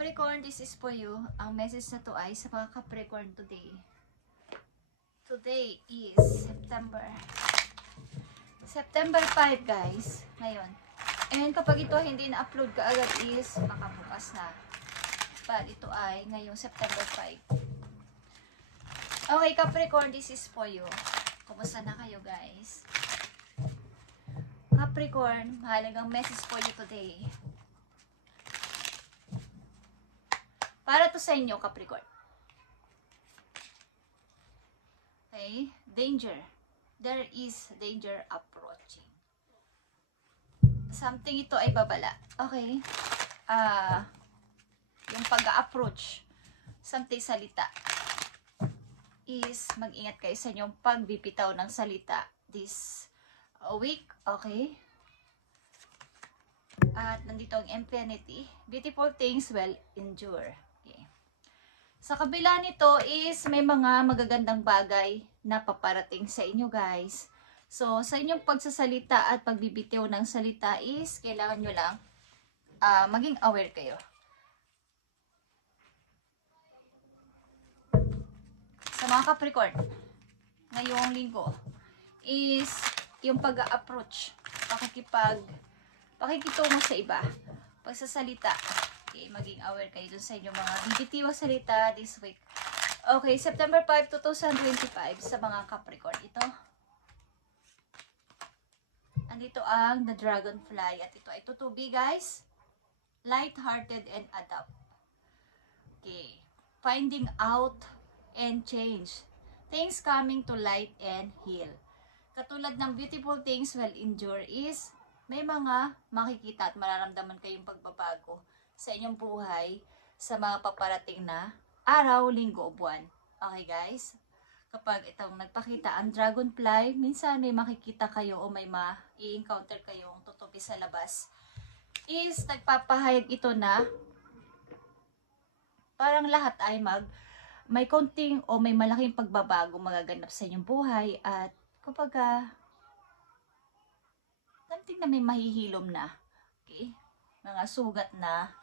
Capricorn, this is for you. Ang message na to ay sa mga Capricorn today. Today is September 5, guys. Ngayon. And kapag ito hindi na-upload ka agad is makabukas na. But ito ay ngayong September 5. Okay, Capricorn, this is for you. Kumusta na kayo, guys? Capricorn, mahalagang message for you today. Para to sa inyo, Capricorn. Okay? Danger. There is danger approaching. Something ito ay babala. Okay? Yung pag-approach. Something salita. Is mag-ingat kayo sa inyong pagbibitaw ng salita this week. Okay? At nandito ang infinity. Beautiful things will endure. Sa kabila nito is may mga magagandang bagay na paparating sa inyo, guys. So, sa inyong pagsasalita at pagbibitiw ng salita is kailangan nyo lang maging aware kayo. Sa mga Capricorn, ngayong linggo is yung pag-approach, pakikitungo sa iba, pagsasalita. Okay, maging aware kayo dun sa inyong mga bibitiwang salita this week. Okay, September 5, 2025 sa mga Capricorn. Ito. Andito ang the dragonfly. At ito ay tutubi, guys. Light-hearted and adapt. Okay. Finding out and change. Things coming to light and heal. Katulad ng beautiful things will endure is may mga makikita at mararamdaman kayong pagbabago sa inyong buhay sa mga paparating na araw, linggo o buwan. Okay, guys? Kapag itong nagpakita ang dragonfly, minsan may makikita kayo o may ma-i-encounter kayong tutupi sa labas. Is nagpapahayag ito na parang lahat ay may konting o may malaking pagbabago magaganap sa inyong buhay at kapag something na may mahihilom na. Okay? Mga sugat na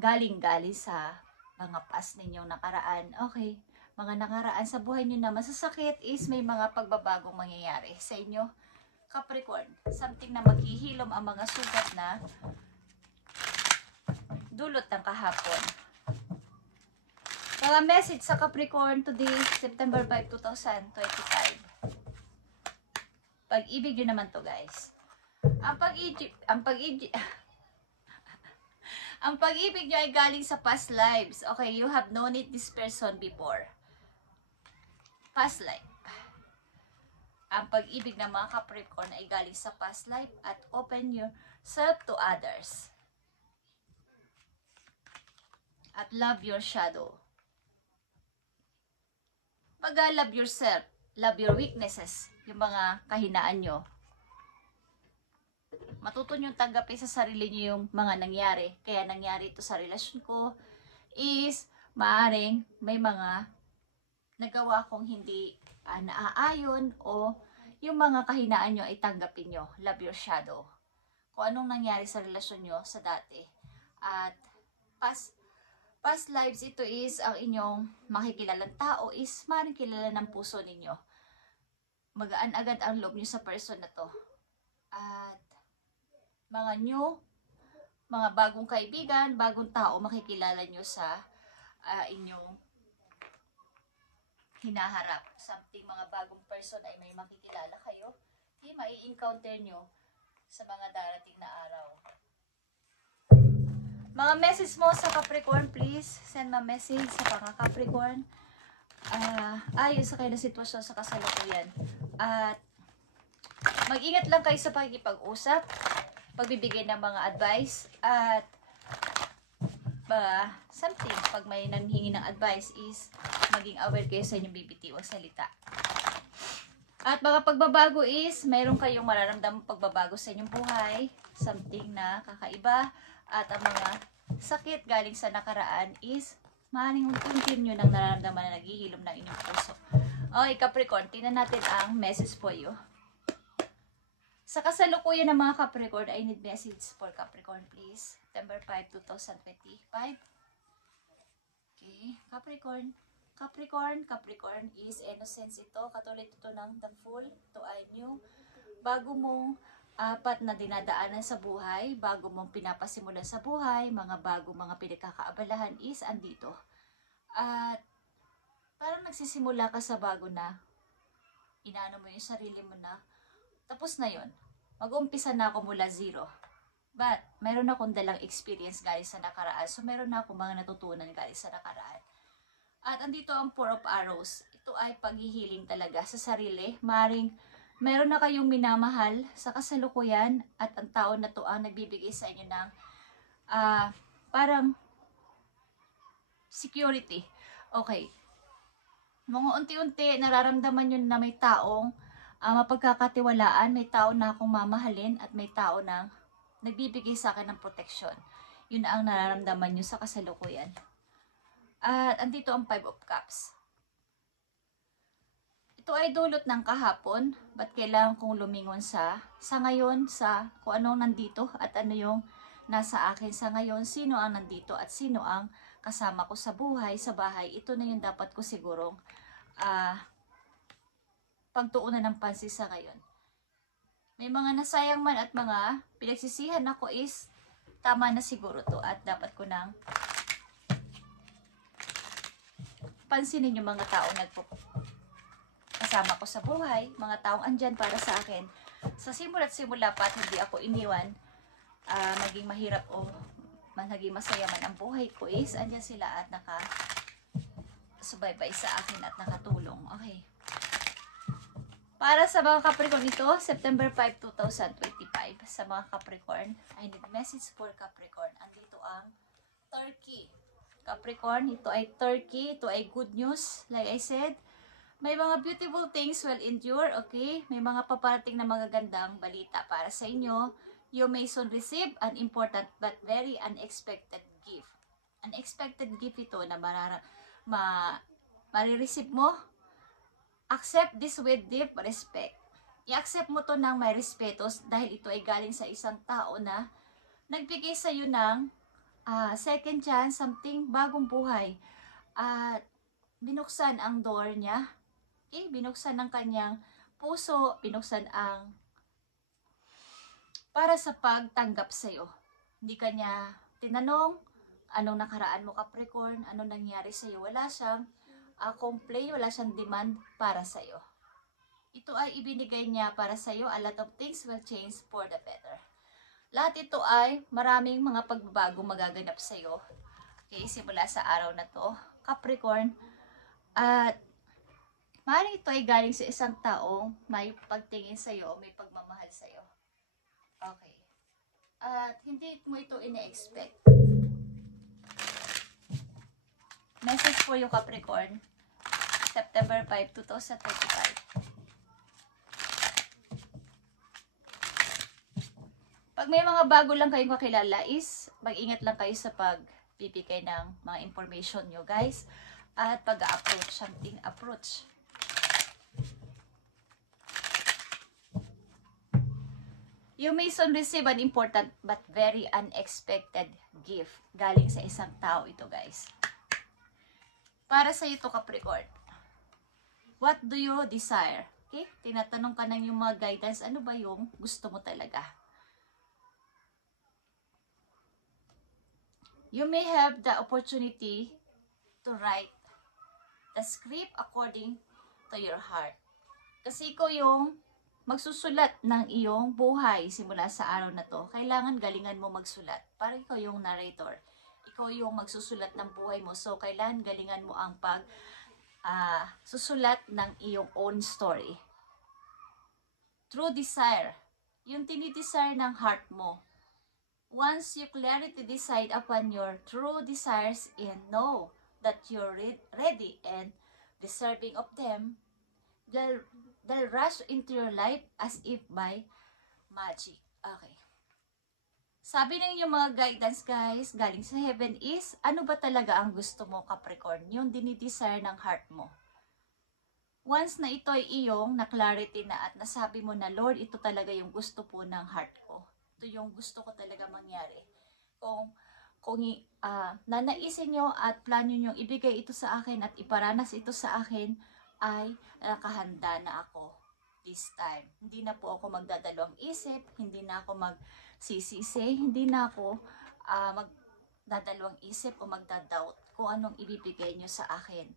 galing sa mga past ninyong nakaraan. Okay, mga nakaraan sa buhay niyo na masasakit is may mga pagbabagong mangyayari sa inyo, Capricorn. Something na maghihilom ang mga sugat na dulot ng kahapon. Mga message sa Capricorn today, September 5, 2025. Pag-ibig yun naman to, guys. Ang pag-ibig nyo ay galing sa past lives. Okay, you have known this person before. Past life. Ang pag-ibig ng mga Capricorn ay galing sa past life at open yourself to others. At love your shadow. Love yourself. Love your weaknesses. Yung mga kahinaan nyo. Matuto nyo tanggapin sa sarili nyo yung mga nangyari. Kaya nangyari ito sa relasyon ko is maaring may mga nagawa kong hindi naaayon o yung mga kahinaan nyo ay tanggapin nyo. Love your shadow. Kung anong nangyari sa relasyon nyo sa dati. At past lives ito is ang inyong makikilalang tao is maaring kilala ng puso ninyo. Magaan agad ang loob nyo sa person na to. At mga bagong kaibigan, bagong tao makikilala nyo sa inyong hinaharap. Something mga bagong person ay may makikilala kayo. Hindi mai-encounter nyo sa mga darating na araw. Mga message mo sa Capricorn, please send my message sa mga Capricorn. Ayon sa kayo na sitwasyon sa kasalukuyan. At mag-ingat lang kayo sa pakikipag-usap, pagbibigay ng mga advice, at something, pag may nanghingi ng advice is maging aware kayo sa inyong bibitiwang salita. At mga pagbabago is, mayroon kayong mararamdamang pagbabago sa inyong buhay, something na kakaiba, at ang mga sakit galing sa nakaraan is maaaring continue nang nararamdaman na naghihilom ng inyong puso. Okay, Capricorn, tingnan natin ang message for you. Sa kasalukuyan ng mga Capricorn, I need message for Capricorn, please. September 5, 2025. Okay, Capricorn. Capricorn is innocence ito. Katulad ito ng the Fool. Ito ay new. Bago mong apat na dinadaanan sa buhay, bago mong pinapasimulan sa buhay, mga bago mga pinagkakaabalahan is andito. At parang nagsisimula ka sa bago na, inaano mo yung sarili mo na, tapos na yon. Mag-umpisa na ako mula zero. But, meron akong dalang experience galing sa nakaraan. So, meron na akong mga natutunan galing sa nakaraan. At andito ang Four of Arrows. Ito ay paghihiling talaga sa sarili. Maring meron na kayong minamahal sa kasalukuyan at ang tao na to ang nagbibigay sa inyo ng parang security. Okay. Mga unti-unti nararamdaman nyo na may taong mapagkakatiwalaan, may tao na akong mamahalin at may tao na nagbibigay sa akin ng protection. Yun ang nararamdaman nyo sa kasalukuyan. At andito ang 5 of Cups. Ito ay dulot ng kahapon. Ba't kailangan kong lumingon sa ngayon, sa kung anong nandito at ano yung nasa akin sa ngayon, sino ang nandito at sino ang kasama ko sa buhay, sa bahay. Ito na yung dapat ko sigurong pagtuunan ng pansin sa ngayon. May mga nasayang man at mga pinagsisihan ako is tama na siguro to at dapat ko nang pansinin yung mga taong kasama ko sa buhay, mga taong andyan para sa akin. Sa simula't simula pa at hindi ako iniwan, maging mahirap o maging masaya man ang buhay ko is andyan sila at nakasubaybay sa akin at nakatulong. Okay. Para sa mga Capricorn ito, September 5, 2025, sa mga Capricorn, I need message for Capricorn. Andito ang Turkey. Capricorn, ito ay Turkey, ito ay good news. Like I said, may mga beautiful things will endure, okay? May mga paparating na magagandang balita para sa inyo. You may soon receive an important but very unexpected gift. Unexpected gift ito na marireceive mo. Accept this with deep respect. I-accept mo to ng may respeto dahil ito ay galing sa isang tao na nagbigay sa iyo ng second chance, something bagong buhay. At binuksan ang door niya. Okay? Binuksan ang kanyang puso, binuksan ang para sa pagtanggap sa iyo. Hindi kanya tinanong anong nakaraan mo Capricorn, anong nangyari sa iyo. Wala siyang complain, wala siyang demand para sa iyo. Ito ay ibinigay niya para sa iyo. A lot of things will change for the better. Lahat ito ay maraming mga pagbabago magaganap sa iyo. Okay, simula sa araw na to, Capricorn. At maaaring ito ay galing sa isang taong may pagtingin sa iyo, may pagmamahal sa iyo. Okay. At hindi mo ito ina-expect. Message for you, Capricorn. September 5, 2025. Pag may mga bago lang kayong kakilala is, mag-ingat lang kayo sa pagbibigay ng mga information nyo, guys. At pag-approach, something approach. You may soon receive an important but very unexpected gift. Galing sa isang tao ito, guys. Para sa iyo to, Capricorn. What do you desire? Okay? Tinatanong ka ng yung mga guidance, ano ba yung gusto mo talaga? You may have the opportunity to write the script according to your heart. Kasi ikaw yung magsusulat ng iyong buhay simula sa araw na to. Kailangan galingan mo magsulat. Para ikaw yung narrator. Ikaw yung magsusulat ng buhay mo. So, kailangan galingan mo ang susulat ng iyong own story. True desire. Yung tinidesire ng heart mo. Once you clearly decide upon your true desires and know that you're ready and deserving of them, they'll rush into your life as if by magic. Okay. Sabi ng yung mga guidance, guys, galing sa heaven is, ano ba talaga ang gusto mo, Capricorn? Yung dinidesire ng heart mo. once na ito ay iyong na-clarity na at nasabi mo na, Lord, ito talaga yung gusto po ng heart ko. Ito yung gusto ko talaga mangyari. Kung nanaisin nyo at plano nyo ibigay ito sa akin at iparanas ito sa akin, ay nakahanda na ako this time. Hindi na po ako magdadalawang isip, hindi na ako magsisisi, hindi na ako magdadalawang isip o magdadoubt kung anong ibibigay nyo sa akin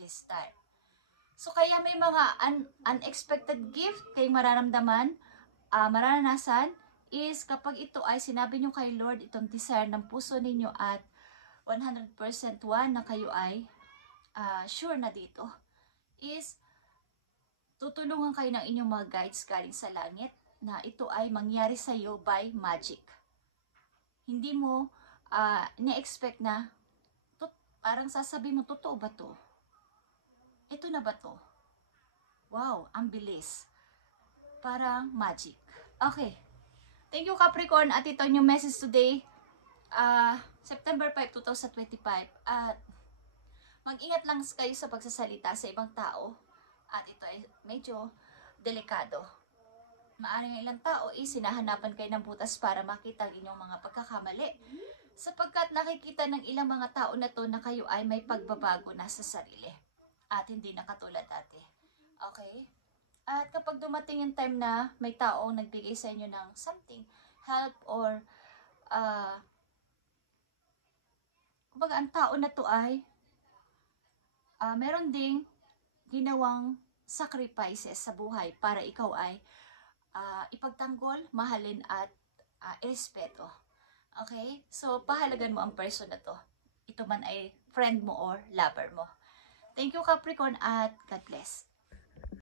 this time. So kaya may mga unexpected gift kay mararamdaman, mararanasan, is kapag ito ay sinabi nyo kay Lord, itong desire ng puso ninyo at 100% na kayo ay sure na dito, is tutulungan kayo ng inyong mga guides galing sa langit na ito ay mangyari sa iyo by magic. Hindi mo na-expect na parang sasabi mo, totoo ba to? Ito na ba to? Wow, ang bilis. Parang magic. Okay. Thank you, Capricorn. At ito yung message today. September 5, 2025. At mag-ingat lang kayo sa pagsasalita sa ibang tao. At ito ay medyo delikado. Maaring ilang tao sinahanapan kayo ng butas para makita ang inyong mga pagkakamali. Sapagkat nakikita ng ilang mga tao na to na kayo ay may pagbabago na sa sarili. At hindi na katulad dati. Okay? At kapag dumating yung time na may taong nagbigay sa inyo ng something, help or kumbaga ang tao na to ay meron ding ginawang sacrifices sa buhay para ikaw ay ipagtanggol, mahalin at irespeto. Okay? So, pahalagan mo ang person na to. Ito man ay friend mo or lover mo. Thank you, Capricorn, at God bless.